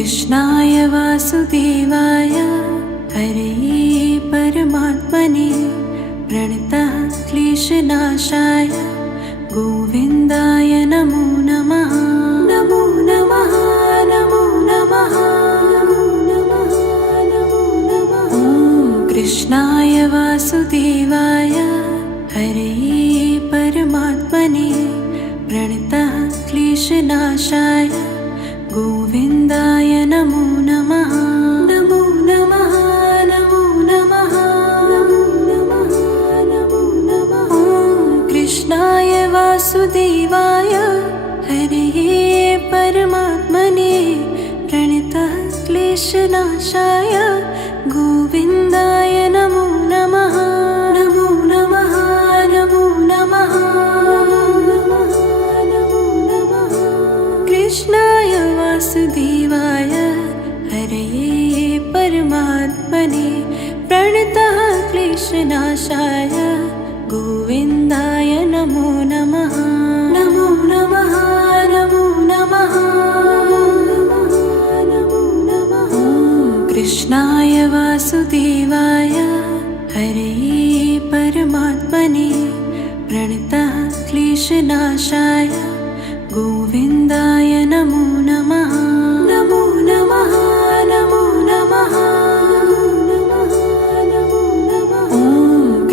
कृष्णाय वासुदेवाय हरये परमात्मने प्रणतः क्लेशनाशाय गोविन्दाय नमो नमः। नमो नमः नमो नमः नमो नमः नमो नमः। कृष्णाय वासुदेवाय हरये परमात्मने प्रणतः क्लेशनाशाय गोविन्दाय नमो नमः। नमो नमः नमो नमः नमो नमः नमो नमः। कृष्णाय वासुदेवाय हरये परमात्मने प्रणतः क्लेशनाशाय गोविन्दाय नमो नमः। नमो नमः नमो नमः नमो नमः नमो नमः। कृष्णाय वासुदेवाय हरये परमात्मने प्रणतः क्लेशनाशाय गोविन्दाय नमो नमः। नमो नमः नमो नमः नमो नमः। कृष्णाय वासुदेवाय हरये परमात्मने प्रणतः क्लेशनाशाय गोविन्दाय नमो नमः। नमो नमः नमो नमः नमो नमः।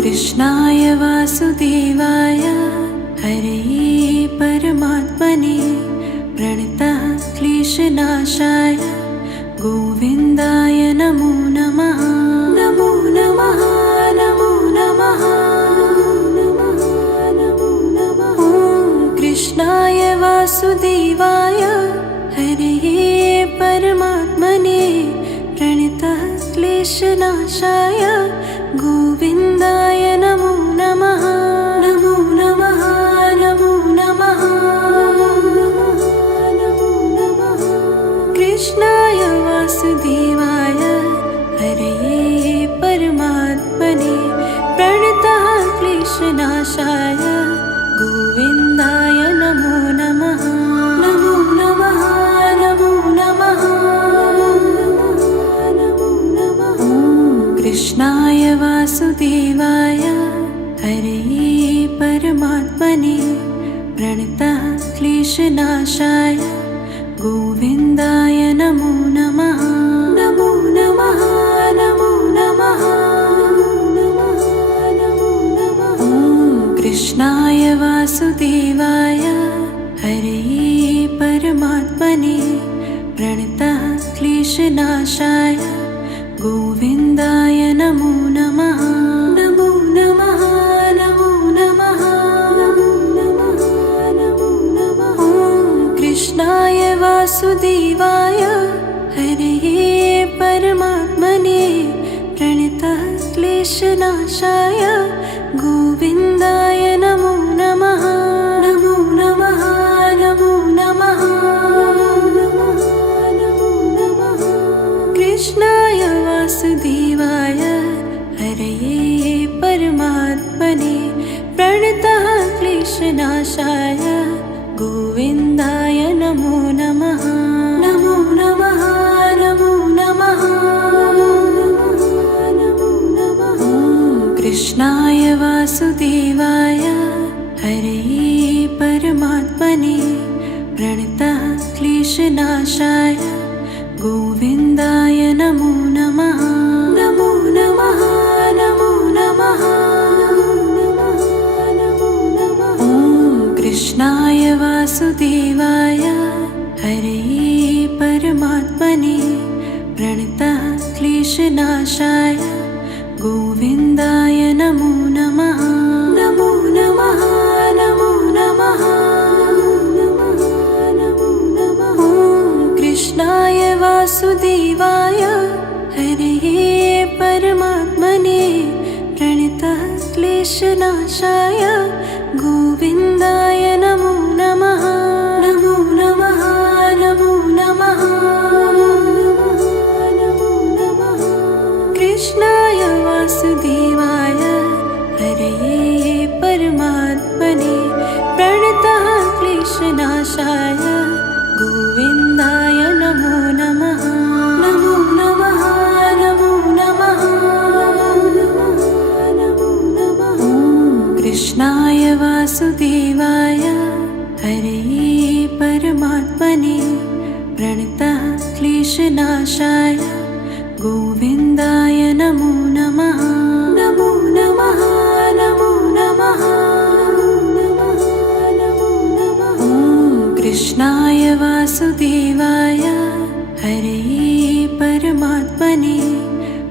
कृष्णाय वासुदेवाय हरये परमात्मने प्रणतः क्लेशनाशाय गोविन्दाय नमो नमः। नमो नमः नमो नमः नमो नमः। कृष्णाय वासुदेवाय हरये परमात्मने प्रणतः क्लेशनाशाय गोविन्दाय नमो नमः। नमो नमः नमो नमः नमो नमः। कृष्णाय वासुदेवाय हरये परमात्मने प्रणतः क्लेशनाशाय गोविन्दाय नमो नमः। नमो नमः नमो नमः नमो नमः। कृष्णाय वासुदेवाय हरये परमात्मने प्रणतः क्लेशनाशाय गोविन्दाय नमो नमः। नमो नमः नमो नमः नमो नमः। कृष्णाय वासुदेवाय हरये परमात्मने प्रणतः क्लेशनाशाय गोविन्दाय नमो नमः। नमो नमः नमो नमः नमो नमः नमो नमः। कृष्णाय वासुदेवाय हरये परमात्मने प्रणतः क्लेशनाशाय गोविन्दाय नमो नमः। नमो नमः नमो नमः नमो नमः। कृष्णाय वासुदेवाय हरये परमात्मने प्रणतः क्लेशनाशाय गोविन्दाय नमो नमः। नमो नमः नमो नमः नमो नमः। कृष्णाय वासुदेवाय हरये परमात्मने प्रणतः क्लेशनाशाय गोविन्दाय नमो नमः। नमो नमः नमो नमः नमो नमः। कृष्णाय वासुदेवाय हरये परमात्मने प्रणतः क्लेशनाशाय गोविन्दाय नमो नमः। नमो नमः नमो नमः नमो नमः। कृष्णाय वासुदेवाय हरये परमात्मने प्रणतः क्लेशनाशाय गोविन्दाय नमो नमः। नमो नमः नमो नमः नमो नमः। कृष्णाय वासुदेवाय हरये परमात्मने प्रणतः क्लेशनाशाय गोविन्दाय नमो नमः। वासुदेवाय हरे परमात्मने प्रणतः क्लेशनाशाय गोविन्दाय नमो नमः। नमो नमः नमो नमः नमो नमः। ॐ कृष्णाय वासुदेवाय हरे परमात्मने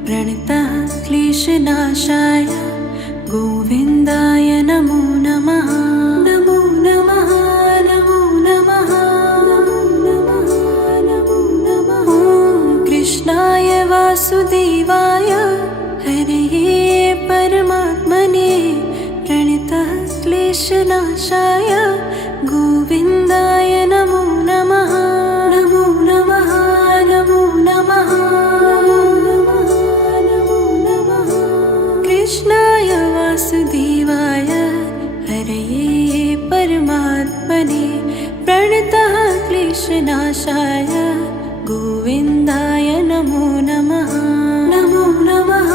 प्रणतः क्लेशनाशाय गोविन्दाय नमो नमः। नमो नमः नमो नमः नमो नमः। ॐ कृष्णाय वासुदेवाय हरे परमात्मने प्रणतः क्लेशनाशाय गोविन्दाय नमो नमः। नमो नमः नमो नमः नमो नमः। कृष्णाय वासुदेवाय हरे परमात्मने प्रणतः क्लेशनाशाय गोविन्दाय नमो नमः। नमो नमः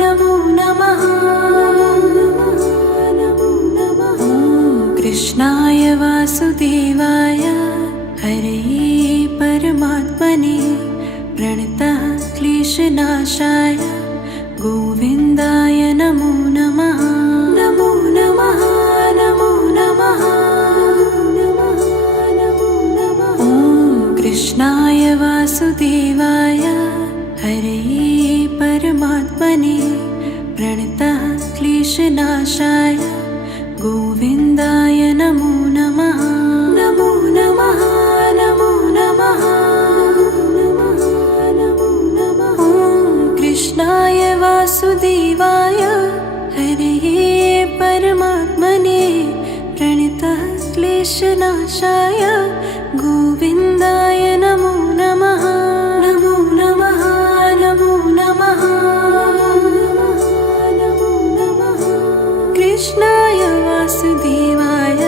नमो नमः नमो नमः। ॐ कृष्णाय वासुदेवाय हरे परमात्मने प्रणतः क्लेशनाशाय गोविन्दाय नमो नमः। नमो नमः नमो नमः नमो नमः। ॐ कृष्णाय वासुदेवाय हरे परमात्मने प्रणतः क्लेशनाशाय गोविन्दाय नमो नमः। नमो नमः नमो नमः नमो नमः। ॐ कृष्णाय वासुदेवाय हरे परमात्मने प्रणतः क्लेशनाशाय गोविन्दाय नमो नमः। नमो नमः नमो नमः नमो नमः। कृष्णाय वासुदेवाय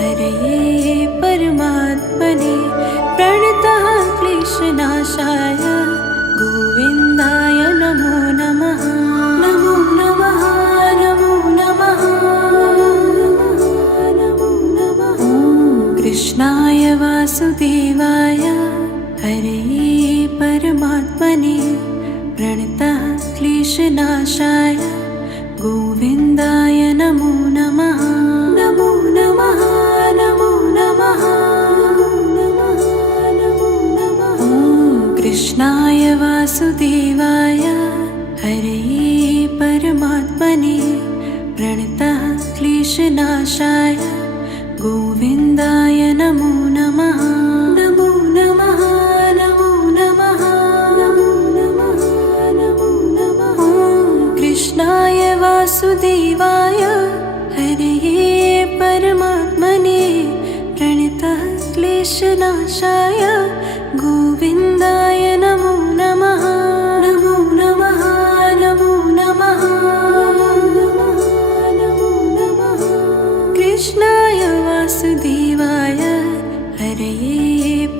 हरे परमात्मने प्रणतः क्लेशनाशाय गोविन्दाय नमो नमः। नमो नमः नमो नमः नमो नमः। ॐ कृष्णाय वासुदेवाय हरे परमात्मने प्रणतः क्लेशनाशाय गोविन्दाय नमो नमः। नमो नमः नमो नमः नमो नमः। ॐ कृष्णाय वासुदेवाय हरे परमात्मने प्रणतः क्लेशनाशाय गोविन्दाय नमो नमः। नमो नमः नमो नमः नमो नमः। ॐ कृष्णाय वासुदेवाय हरे परमात्मने प्रणतः क्लेशनाशाय गोविन्दाय नमो नमः। नमो नमः नमो नमः नमो नमः। कृष्णाय वासुदेवाय हरे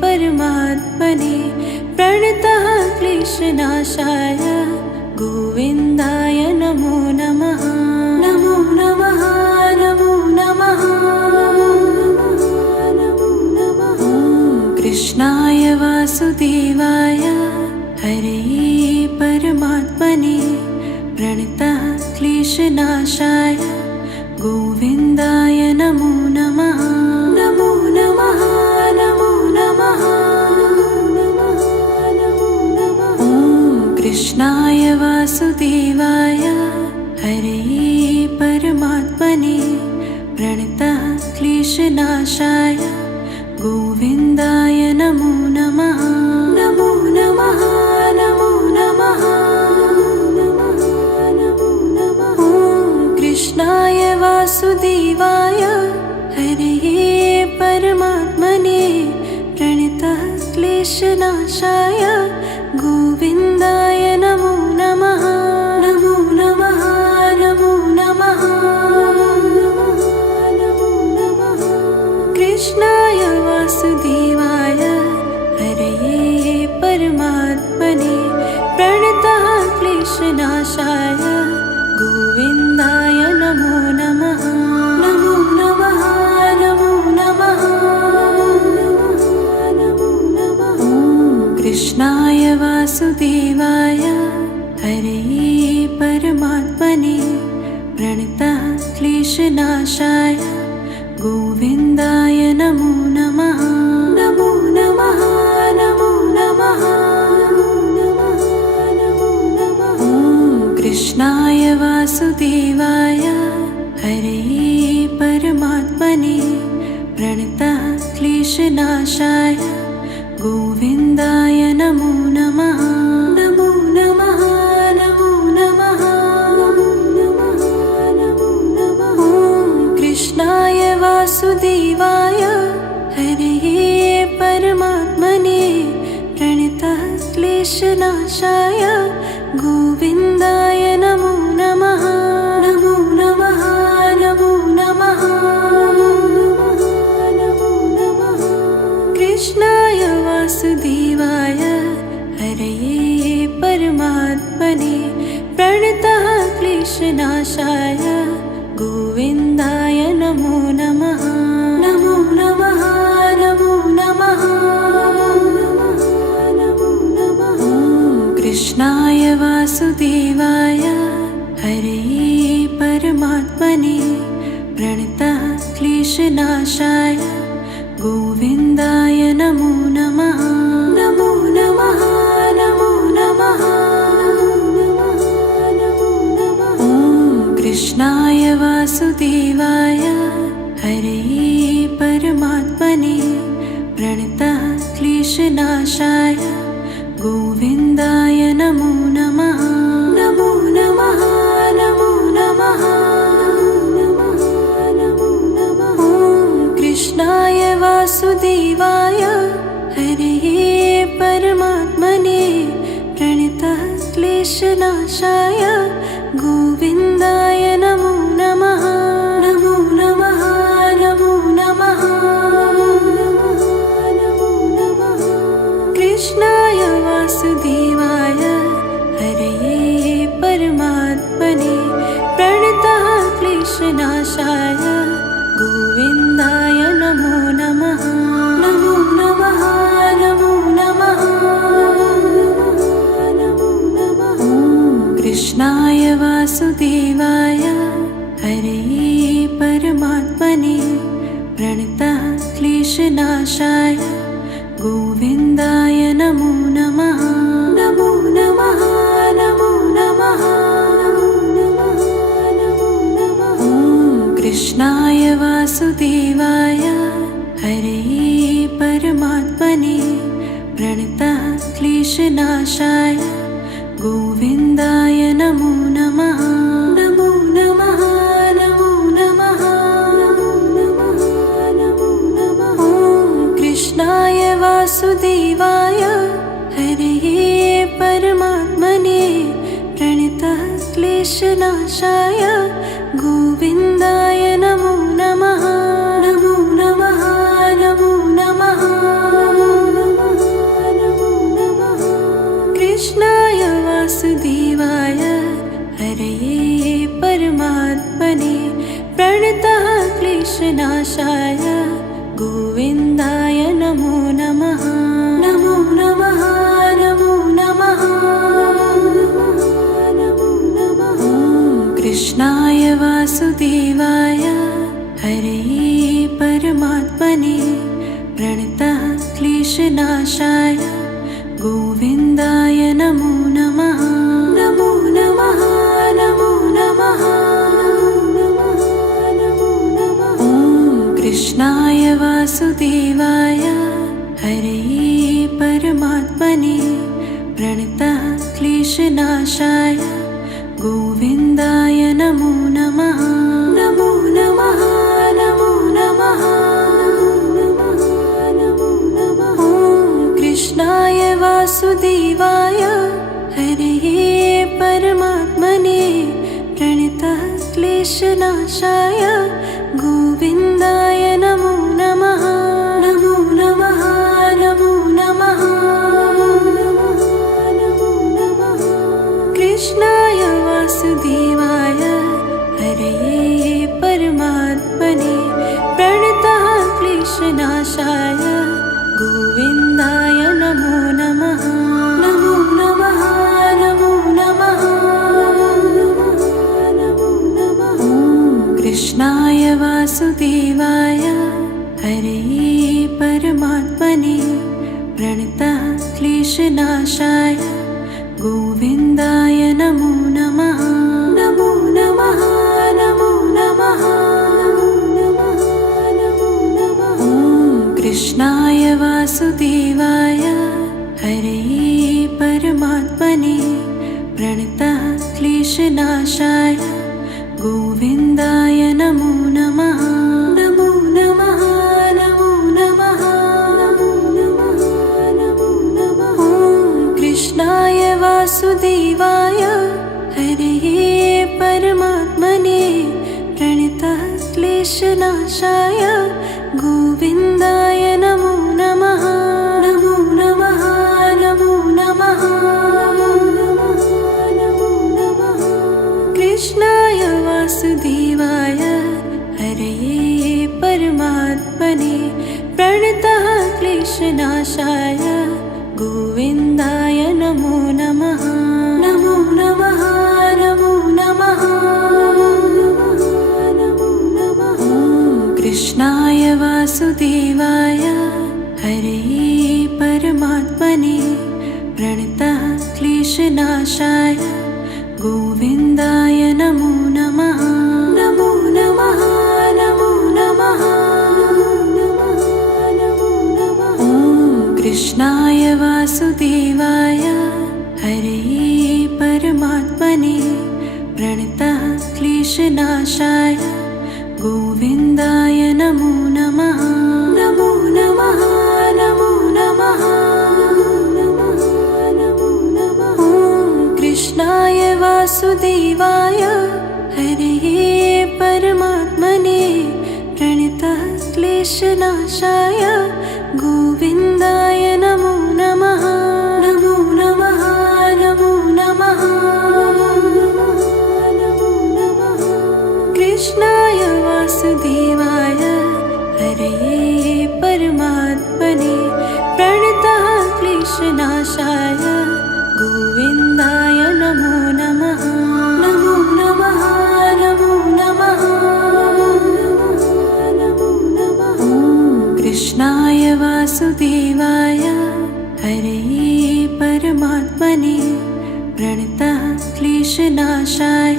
परमात्मने प्रणतः क्लेशनाशाय गोविन्दाय नमो नमः। नमो नमः नमो नमः नमो नमः। ॐ कृष्णाय वासुदेवाय हरे परमात्मने प्रणतः क्लेशनाशाय गोविन्दाय नमो नमः। नमो नमः नमो नमः नमो नमः। ॐ कृष्णाय वासुदेवाय हरे परमात्मने प्रणतः क्लेशनाशाय गोविन्दाय नमो नमः। नमो नमः नमो नमः नमो नमः। ॐ कृष्णाय वासुदेवाय हरे परमात्मने प्रणतः क्लेशनाशाय गोविन्दाय नमो नमः। नमो नमः नमो नमः नमो नमः। कृष्णाय वासुदेवाय हरे परमात्मने प्रणतः क्लेशनाशाय गोविन्दाय नमो नमः। नमो नमः प्रणतः क्लेशनाशाय गोविन्दाय नमो नमः। नमो नमः नमो नमः नमो नमः। ॐ कृष्णाय वासुदेवाय हरये परमात्मने प्रणतः क्लेशनाशाय गोविन्दाय नमो नमः। नमो नमः नमो नमः नमो नमः। ॐ कृष्णाय वासुदेवाय हरये परमात्मने प्रणतः क्लेशनाशाय गोविन्दाय नमो नमः। नमो नमः नमो नमः नमो नमः। कृष्णाय वासुदेवाय हरये परमात्मने प्रणतः क्लेशनाशाय गोविन्दाय नमो नमः। नमो नमः नमो नमः नमो नमः। ॐ कृष्णाय वासुदेवाय हरये परमात्मने प्रणतः क्लेशनाशाय गोविन्दाय नमो नमः। नमो नमः नमो नमः नमो नमः। ॐ कृष्णाय वासुदेवाय हरये परमात्मने प्रणतः क्लेशनाशाय गोविन्दाय नमो नमः। नमो नमः नमो नमः नमो नमः। ॐ कृष्णाय वासुदेवाय हरये परमात्मने प्रणतः क्लेशनाशाय गोविन्दाय नमो नमः। नमो नमः नमो नमः नमो नमः। कृष्णाय वासुदेवाय हरये परमात्मने प्रणतः क्लेशनाशाय गोविन्दाय नमो नमः। नमो नमः नमो नमः नमो नमः। ॐ कृष्णाय वासुदेवाय हरये परमात्मने प्रणतः क्लेशनाशाय गोविन्दाय नमो नमः। नमो नमः नमो नमः नमो नमः। ॐ कृष्णाय वासुदेवाय हरये परमात्मने प्रणतः क्लेशनाशाय गोविन्दाय नमो नमः। नमो नमः नमो नमः नमो नमः। ॐ कृष्णाय वासुदेवाय हरये परमात्मने प्रणतः क्लेशनाशाय गोविन्दाय नमो नमः। नमो नमः नमो नमः नमो नमः। कृष्णाय वासुदेवाय हरये परमात्मने प्रणतः क्लेशनाशाय गोविन्दाय नमो नमः। नमो नमः नमो नमः नमो नमः। ॐ कृष्णाय वासुदेवाय हरये परमात्मने प्रणतः क्लेशनाशाय गोविन्दाय नमो नमः। नमो नमः नमो नमः नमो नमः। ॐ कृष्णाय वासुदेवाय हरये परमात्मने प्रणतः क्लेशनाशाय गोविन्दाय नमो नमः। नमो नमः नमो नमः नमो नमः। ॐ कृष्णाय वासुदेवाय हरये परमात्मने प्रणतः क्लेशनाशाय गोविन्दाय नमो नमः। नमो नमः नमो नमः नमो नमः। कृष्णाय वासुदेवाय हरये परमात्मने प्रणतः क्लेशनाशाय गोविन्दाय नमो नमः। नमो नमः नमो नमः नमो नमः। परमात्मने प्रणतः क्लेशनाशाय गोविन्दाय नमो नमः। नमो नमः नमो नमः नमो नमः नमो नमः। ॐ कृष्णाय वासुदेवाय हरये परमात्मने प्रणतः क्लेशनाशाय गोविन्दाय नमो नमः। नमो नमः नमो नमः नमो नमः नमो नमः। ॐ कृष्णाय वासुदेवाय हरये परमात्मने प्रणतः क्लेशनाशाय गोविन्दाय नमो नमः। नमो नमः नमो नमः नमो नमः नमो नमः। कृष्णाय वासुदेवाय हरये परमात्मने प्रणतः क्लेशनाशाय गोविन्दाय नमो नमः। नमो नमः नमो नमः नमो नमः। ॐ कृष्णाय वासुदेवाय हरये परमात्मने प्रणतः क्लेशनाशाय गोविन्दाय नमो नमः। नमो नमः नमो नमः नमो नमः। ॐ कृष्णाय वासुदेवाय हरये परमात्मने प्रणतः क्लेशनाशाय गोविन्दाय नमो नमः। नमो नमः नमो नमः नमो नमः। ॐ कृष्णाय वासुदेवाय हरये परमात्मने प्रणतः क्लेशनाशाय गोविन्दाय नमो नमः। नमो नमः नमो नमः नमो नमः। कृष्णाय वासुदेवाय हरये परमात्मने प्रणतः क्लेशनाशाय गोविन्दाय नमो नमः। नमो नमः नमो नमः नमो नमः। ॐ कृष्णाय वासुदेवाय हरये परमात्मने प्रणतः क्लेशनाशाय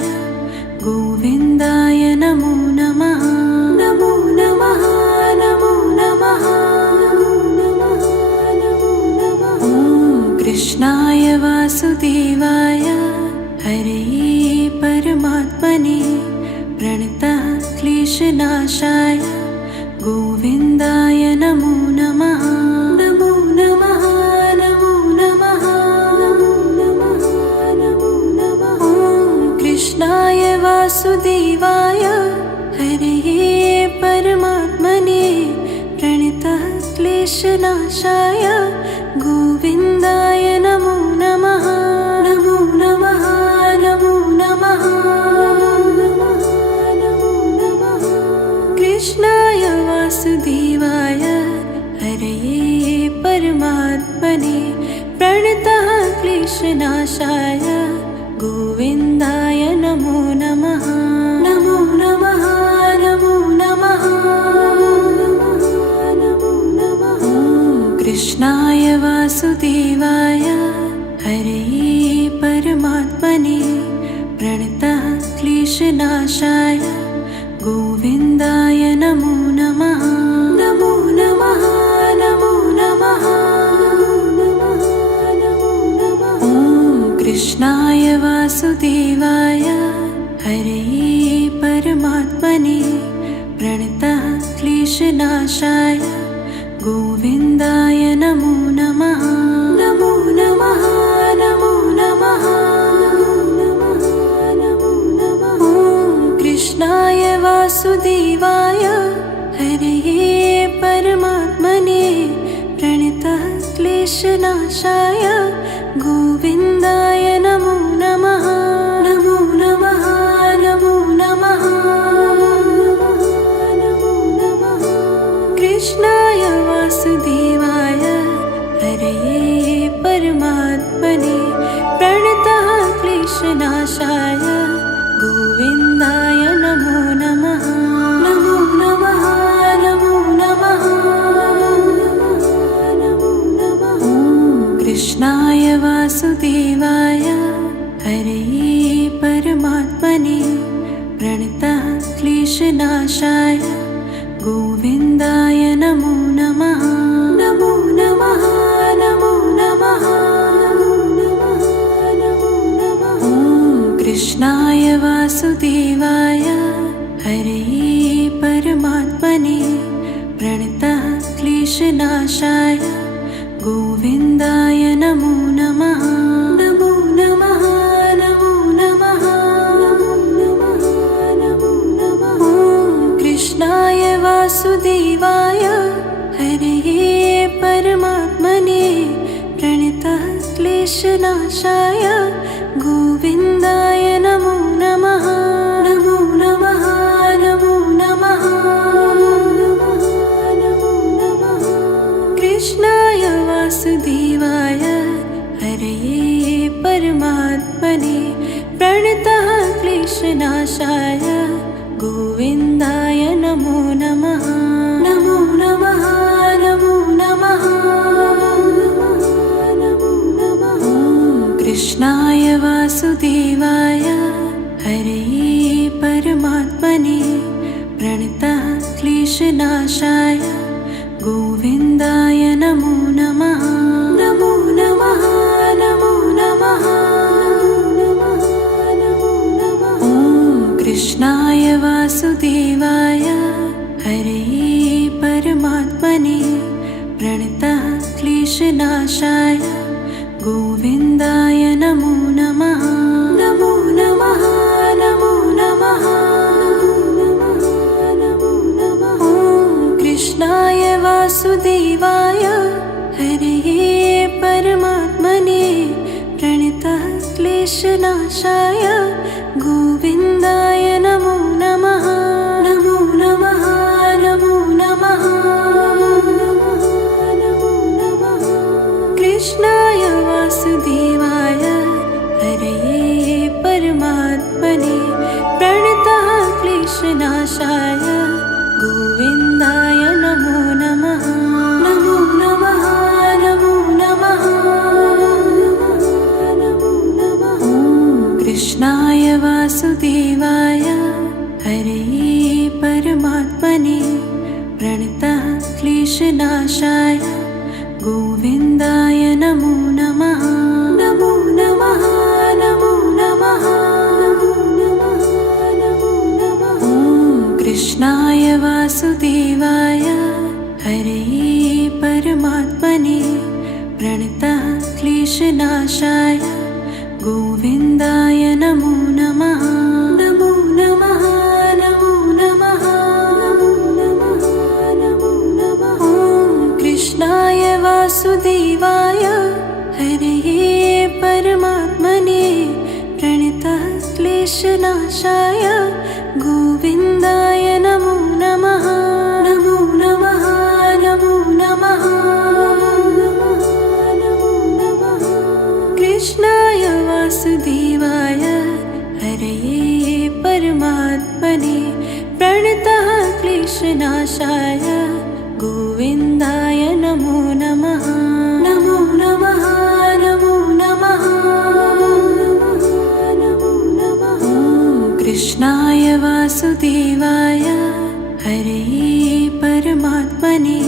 गोविन्दाय नमो नमः। नमो नमः नमो नमः नमो नमः। ॐ कृष्णाय वासुदेवाय हरये परमात्मने प्रणतः क्लेशनाशाय गोविन्दाय नमो नमः। नमो नमः नमो नमः नमो नमः। ॐ कृष्णाय वासुदेवाय हरये परमात्मने प्रणतः क्लेशनाशाय गोविन्दाय नमो नमः। नमो नमः नमो नमः नमो नमः। कृष्णाय वासुदेवाय हरये परमात्मने प्रणतः क्लेशनाशाय गोविन्दाय नमो नमः। नमो नमः नमो नमः नमो नमः। ॐ कृष्णाय वासुदेवाय हरये परमात्मने प्रणतः क्लेशनाशाय गोविन्दाय नमो नमः। नमो नमः नमो नमः नमो नमः। ॐ कृष्णाय वासुदेवाय हरये परमात्मने प्रणतः क्लेशनाशाय गोविन्दाय नमो नमः। नमो नमः नमो नमः नमो नमः। ॐ कृष्णाय वासुदेवाय हरये परमात्मने प्रणतः क्लेशनाशाय गोविन्दाय नमो नमः। नमो नमः नमो नमः नमो नमः। कृष्णाय वासुदेवाय हरये परमात्मने प्रणतः क्लेशनाशाय गोविन्दाय नमो नमः। नमो नमः नमो नमः वासुदेवाय हरे परमात्मने प्रणतः क्लेशनाशाय गोविन्दाय नमो नमः। नमो नमः नमो नमः नमो नमः नमो नमः। ॐ कृष्णाय वासुदेवाय हरे परमात्मने प्रणतः क्लेशनाशाय गोविन्दाय नमो नमः। नमो नमः नमो नमः नमो नमः नमो नमः। ॐ कृष्णाय वासुदेवाय हरे परमात्मने प्रणतः क्लेशनाशाय गोविन्दाय नमो नमः। नमो नमः नमो नमः नमो नमः। कृष्णाय वासुदेवाय हरे परमात्मने प्रणतः क्लेशनाशाय गोविन्दाय नमो नमः। नमो नमः नमो नमः नमो नमः। ॐ कृष्णाय वासुदेवाय हरे परमात्मने प्रणतः क्लेशनाशाय गोविन्दाय नमो नमः। नमो नमः नमो नमः नमो नमः। ॐ कृष्णाय वासुदेवाय हरे परमात्मने प्रणतः क्लेशनाशाय गोविन्दाय नमो नमः। नमो नमः नमो नमः नमो नमः। ॐ कृष्णाय वासुदेवाय हरे परमात्मने प्रणतः क्लेशनाशाय गोविन्दाय नमो नमः। नमो नमः नमो नमः नमो नमः। कृष्णाय वासुदेवाय हरे परमात्मने प्रणतः क्लेशनाशाय गोविन्दाय नमो नमः। नमो नमः नमो नमः नमो नमः। ॐ कृष्णाय वासुदेवाय हरे परमात्मने प्रणतः क्लेशनाशाय गोविन्दाय नमो नमः। नमो नमः नमो नमः नमो नमः। ॐ कृष्णाय वासुदेवाय हरे परमात्मने प्रणतः क्लेशनाशाय गोविन्दाय नमो नमः। नमो नमः नमो नमः नमो नमः। ॐ कृष्णाय वासुदेवाय हरे परमात्मने प्रणतः क्लेशनाशाय गोविन्दाय नमो नमः। नमो नमः नमो नमः नमो नमः। कृष्णाय वासुदेवाय हरे परमात्मने प्रणतः क्लेशनाशाय गोविन्दाय नमो नमः। नमो नमः नमो नमः नमो नमः। ॐ कृष्णाय वासुदेवाय हरे परमात्मने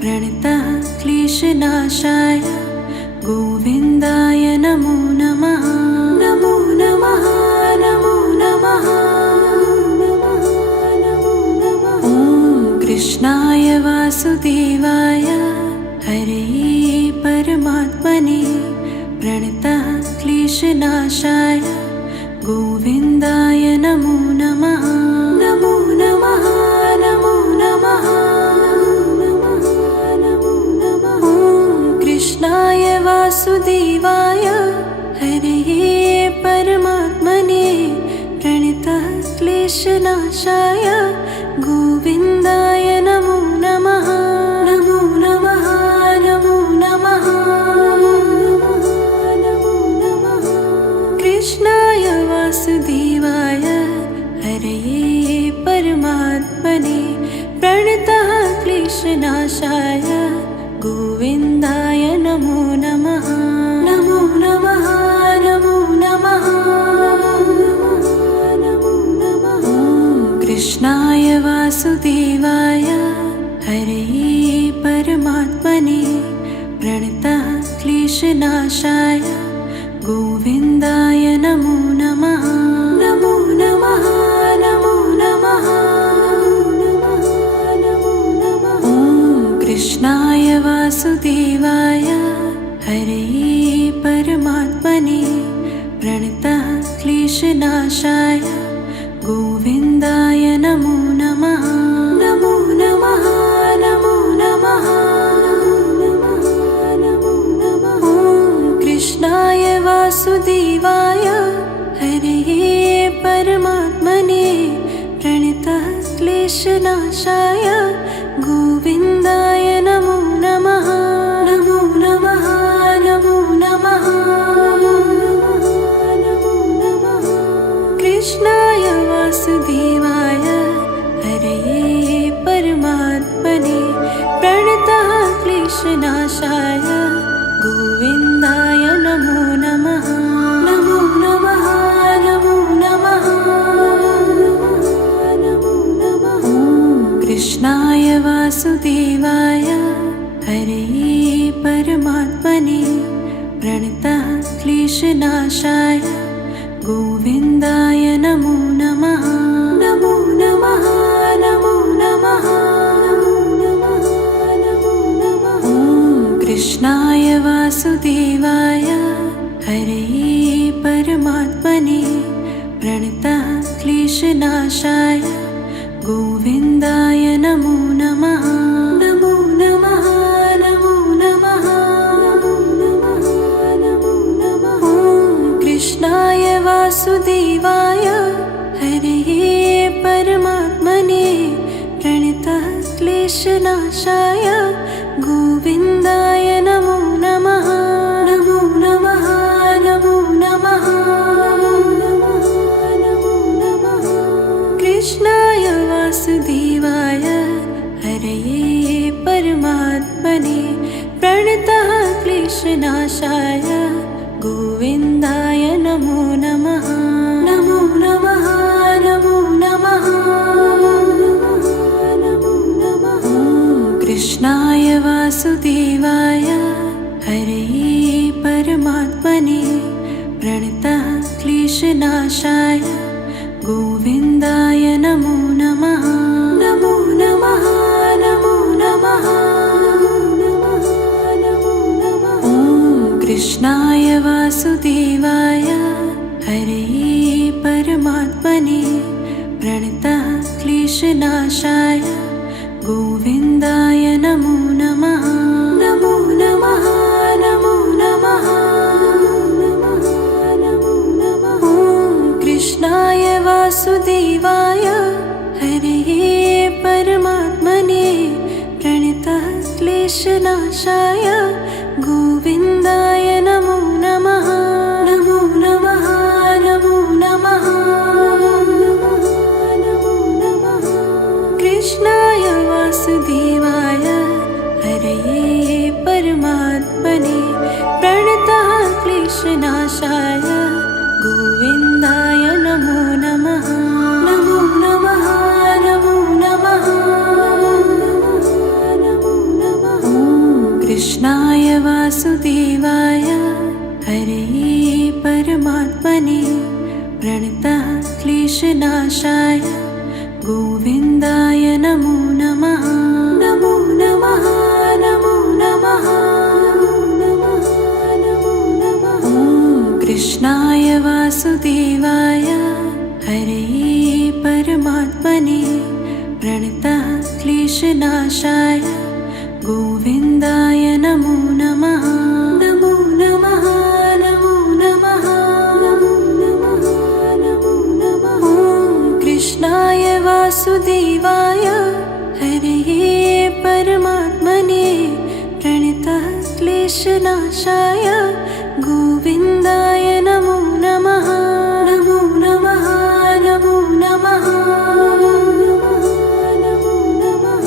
प्रणतः क्लेशनाशाय गोविन्दाय नमो नमः। नमो नमः नमो नमः नमो नमः। ॐ कृष्णाय वासुदेवाय हरे परमात्मने प्रणतः क्लेशनाशाय गोविन्दाय नमो नमः। नमो नमः नमो नमः नमो नमः। ॐ कृष्णाय वासुदेवाय हरे परमात्मने प्रणतः क्लेशनाशाय गोविन्दाय नमो नमः। नमो नमः नमो नमः नमो नमः। कृष्णाय वासुदेवाय हरे परमात्मने प्रणतः क्लेशनाशाय गोविन्दाय नमो नमः। नमो नमः वासुदेवाय हरे परमात्मने प्रणतः क्लेशनाशाय गोविन्दाय नमो नमः। नमो नमः नमो नमः नमो नमः। ॐ कृष्णाय वासुदेवाय हरे परमात्मने प्रणतः क्लेशनाशाय गोविन्दाय नमो नमः। नमो नमः नमो नमः नमो नमः। ॐ कृष्णाय वासुदेवाय हरे परमात्मने प्रणतः क्लेशनाशाय गोविन्दाय नमो नमः। नमो नमः नमो नमः नमो नमः। कृष्णाय वासुदेवाय हरे परमात्मने प्रणतः क्लेशनाशाय गोविन्दाय नमो नमः। नमो नमः नमो नमः नमो नमः। ॐ कृष्णाय वासुदेवाय हरे परमात्मने प्रणतः क्लेशनाशाय गोविन्दाय नमो नमः। नमो नमः नमो नमः नमो नमः। ॐ कृष्णाय वासुदेवाय हरे परमात्मने प्रणतः क्लेशनाशाय गोविन्दाय नमो नमः। नमो नमः नमो नमः नमो नमः। ॐ कृष्णाय वासुदेवाय हरे परमात्मने प्रणतः क्लेशनाशाय गोविन्दाय नमो नमः। नमो नमः नमो नमः नमो नमः। कृष्णाय वासुदेवाय हरे परमात्मने प्रणतः क्लेशनाशाय गोविन्दाय नमो नमः। नमो नमः नमो नमः नमो नमः। ॐ कृष्णाय वासुदेवाय हरे परमात्मने प्रणतः क्लेशनाशाय गोविन्दाय नमो नमः। नमो नमः नमो नमः नमो नमः। ॐ कृष्णाय वासुदेवाय हरे परमात्मने प्रणतः क्लेशनाशाय गोविन्दाय नमो नमः। नमो नमः नमो नमः नमो नमः। ॐ कृष्णाय वासुदेवाय हरे परमात्मने प्रणतः क्लेशनाशाय गोविन्दाय नमो नमः। नमो नमः नमो नमः नमो नमः। कृष्णाय वासुदेवाय हरे परमात्मने प्रणतः क्लेशनाशाय गोविन्दाय नमो नमः। नमो नमः नमो नमः नमो नमः। ॐ कृष्णाय वासुदेवाय हरे परमात्मने प्रणतः क्लेशनाशाय गोविन्दाय नमो नमः। नमो नमः नमो नमः नमो नमः। ॐ कृष्णाय वासुदेवाय हरे परमात्मने प्रणतः क्लेशनाशाय गोविन्दाय नमो नमः। नमो नमः नमो नमः नमो नमः। ॐ कृष्णाय वासुदेवाय हरे परमात्मने प्रणतः क्लेशनाशाय गोविन्दाय नमो नमः। नमो नमः नमो नमः नमो नमः।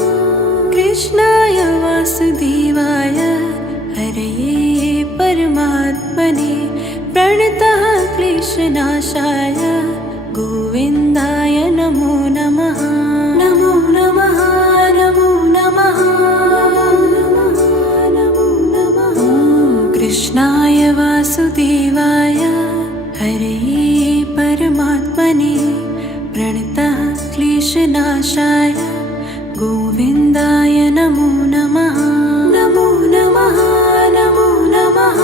कृष्णाय वासुदेवाय हरे परमात्मने प्रणतः क्लेशनाशाय गोविन्दाय नमो नमः। नमो नमः वासुदेवाय हरे परमात्मने प्रणतः क्लेशनाशाय गोविन्दाय नमो नमः। नमो नमः नमो नमः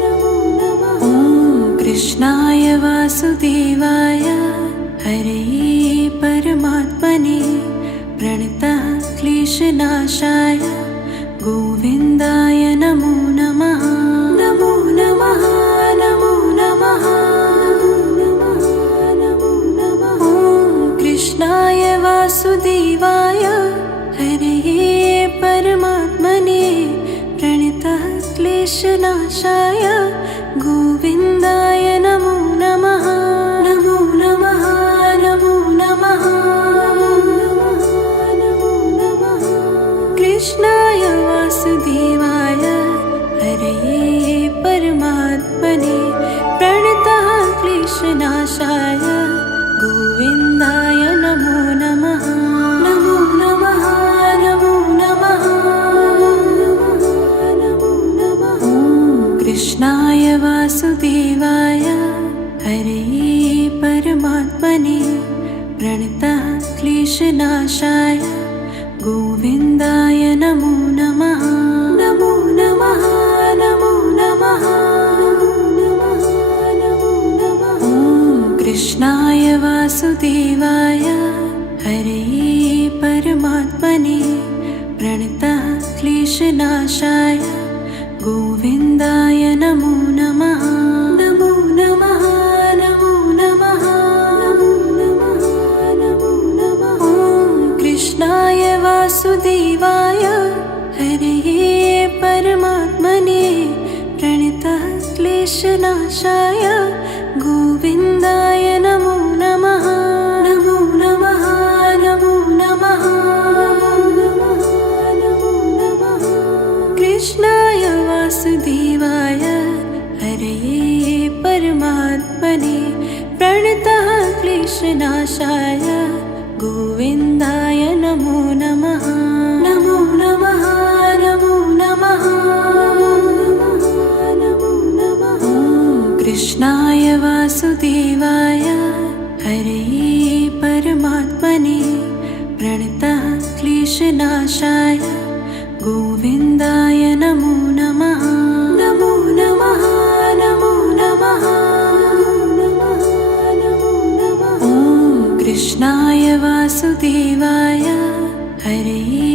नमो नमः। ॐ कृष्णाय वासुदेवाय हरे परमात्मने प्रणतः क्लेशनाशाय गोविन्दाय नमो नमः। नमो नमः नमो नमः नमो नमः। ॐ कृष्णाय वासुदेवाय हरे परमात्मने प्रणतः क्लेशनाशाय गोविन्दाय नमो नमः। नमो नमः नमो नमः नमो नमः। कृष्णाय वासुदेवाय हरे परमात्मने प्रणतः क्लेशनाशाय गोविन्दाय नमो नमः। नमो नमः नमो नमः नमो नमः। ॐ कृष्णाय वासुदेवाय हरे परमात्मने प्रणतः क्लेशनाशाय गोविन्दाय नमो नमः। नमो नमः नमो नमः नमो नमः। ॐ कृष्णाय वासुदेवाय हरे परमात्मने प्रणतः क्लेशनाशाय गोविन्दाय नमो नमः। नमो नमः नमो नमः नमो नमः। ॐ कृष्णाय वासुदेवाय हरे परमात्मने प्रणतः क्लेशनाशाय गोविन्दाय नमो नमः। नमो नमः नमो नमः नमो नमः। कृष्णाय वासुदेवाय हरे परमात्मने प्रणतः क्लेशनाशाय गोविन्दाय नमो नमः। नमो नमः नमो नमः नमो नमः। ॐ कृष्णाय वासुदेवाय हरे परमात्मने प्रणतः क्लेशनाशाय गोविन्दाय नमो नमः। नमो नमः नमो नमः नमो नमः। ॐ कृष्णाय वासुदेवाय हरे